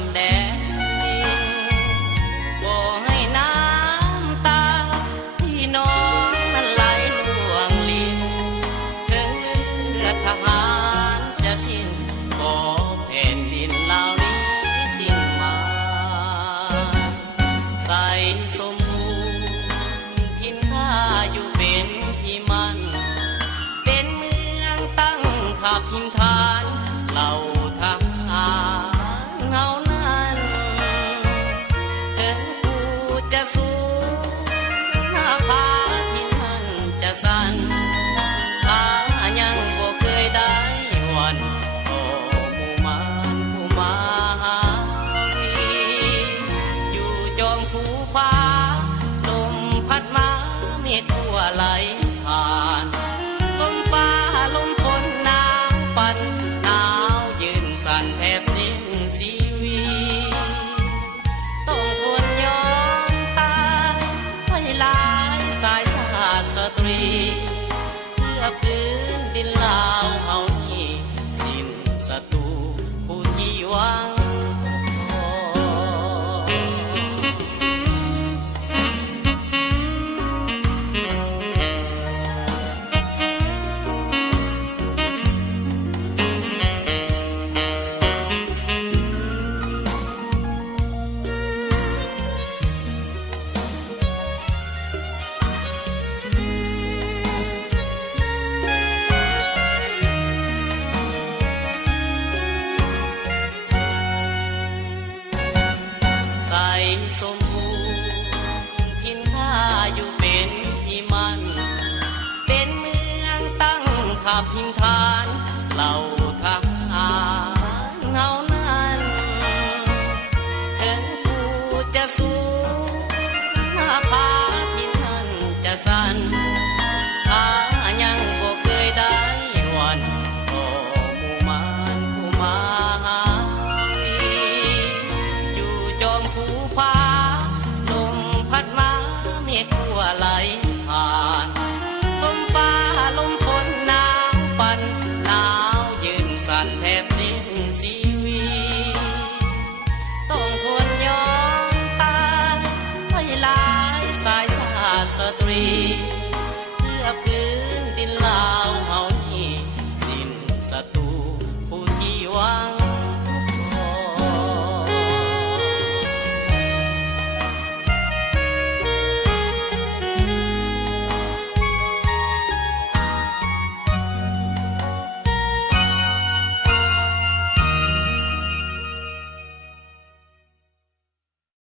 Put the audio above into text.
ำแดงดินบ่ให้น้ำตาพี่น้องนั้นไหลล่วงลิ้นถึงเลือดทหารจะสิ้นบ่แผ่นดินเหล่านี้สิ้นมาใส่สมบูรณ์ทินข้าอยู่เป็นที่มั่นเป็นเมืองตั้งทัพทินฐานเหล่าทหารเฮานั้นถึงผู้จะสูงหน้าผาที่นั่นจะสั่นข้ายังบ่เคยได้หวั่นต่อหมู่มารผู้มาหาวีอยู่จอมภูผาลมพัดมาเมฆทั่วไหลผ่านลมฟ้าลมฝนหนาวปั่นหนาวยืนสั่นแทบสิ้นชีวิตต้องทนยอมตายให้หลายสายชาติสตรีเพื่อพื้นดินลาวเฮานี้สิ้นศัตรูผู้ที่หวังใส่สมบูรณ์ทินข้าอยู่เป็นที่มั่นเป็นเมืองตั้งทัพทินฐานเหล่าทหารเฮานั้นถึงผู้จะสูงหน้าผาที่นั่นจะสั่นข้ายังบ่เคยได้หวั่นต่อหมู่มารผู้มาหาวีอยู่จอมภูผา